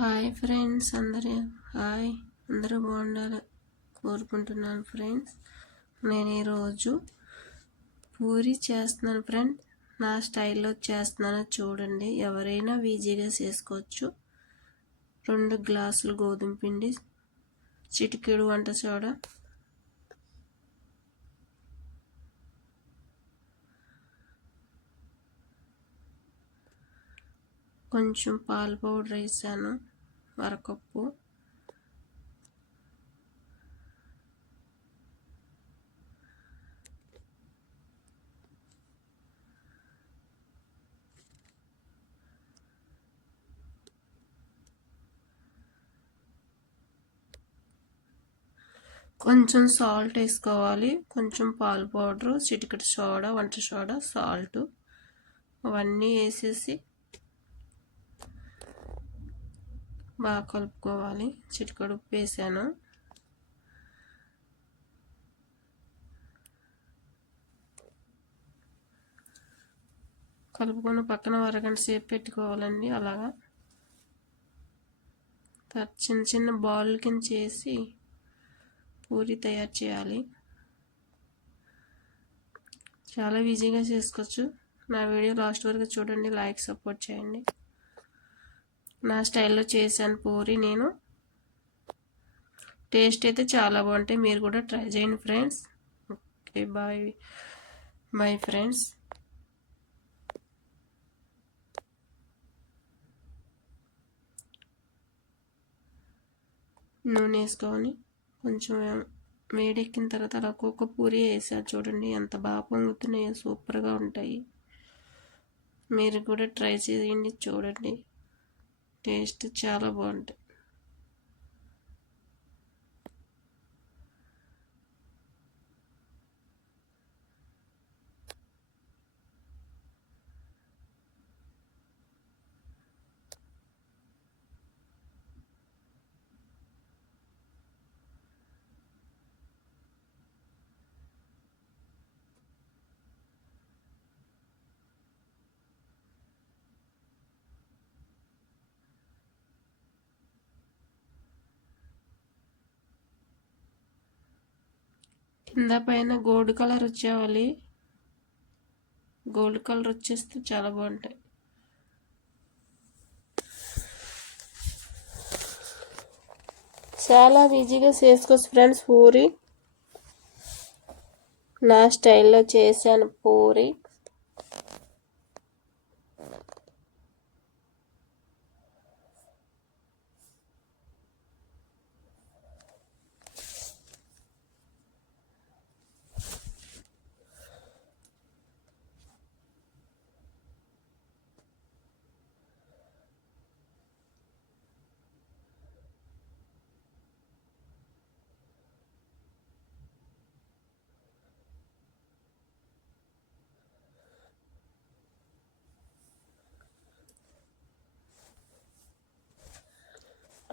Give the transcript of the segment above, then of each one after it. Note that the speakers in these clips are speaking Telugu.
హాయ్ ఫ్రెండ్స్, అందరూ బాగుండాలి కోరుకుంటున్నాను ఫ్రెండ్స్. నేను ఈరోజు పూరి చేస్తున్నాను ఫ్రెండ్స్. నా స్టైల్లో చేస్తున్నాను చూడండి. ఎవరైనా ఈజీగా చేసుకోవచ్చు. 2 గ్లాసులు గోధుమ పిండి, చిటికెడు వంట సోడా, కొంచెం పాల పౌడర్ వేసాను, అరకప్పు. కొంచెం సాల్ట్ వేసుకోవాలి, కొంచెం పాల పౌడరు, చిటికెడు సోడా, వంట సోడా, సాల్ట్ అవన్నీ వేసేసి బాగా కలుపుకోవాలి. చిటికెడు ఉప్పు వేసాను. కలుపుకొని పక్కన అరగంట సేపు పెట్టుకోవాలండి. అలాగా చిన్న చిన్న బాల్ కింద చేసి పూరి తయారు చేయాలి. చాలా ఈజీగా చేసుకోవచ్చు. నా వీడియో లాస్ట్ వరకు చూడండి, లైక్ సపోర్ట్ చేయండి. నా స్టైల్లో చేశాను పూరి నేను. టేస్ట్ అయితే చాలా బాగుంటాయి. మీరు కూడా ట్రై చేయండి ఫ్రెండ్స్. Okay, bye friends. నూనె వేసుకొని కొంచెం వేడెక్కిన తర్వాత అలా ఒక్కొక్క పూరి వేసాను చూడండి, ఎంత బాగా పొంగుతున్నాయో. సూపర్గా ఉంటాయి. మీరు కూడా ట్రై చేయండి చూడండి, టేస్ట్ చాలా బాగుంటాయి. కింద పైన గోల్డ్ కలర్ వచ్చేవాలి. గోల్డ్ కలర్ వచ్చేస్తే చాలా బాగుంటాయి. చాలా ఈజీగా చేసుకోవచ్చు ఫ్రెండ్స్ పూరి. నా స్టైల్లో చేశాను పూరి.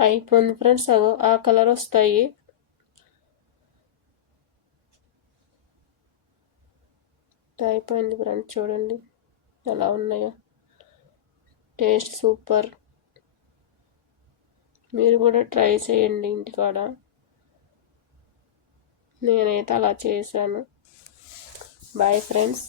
అయిపోయింది ఫ్రెండ్స్, ఆ కలర్ వస్తాయి. అయిపోయింది ఫ్రెండ్స్, చూడండి ఎలా ఉన్నాయో. Taste super. మీరు కూడా ట్రై చేయండి ఇంటికాడ. నేనైతే అలా చేశాను. Bye friends.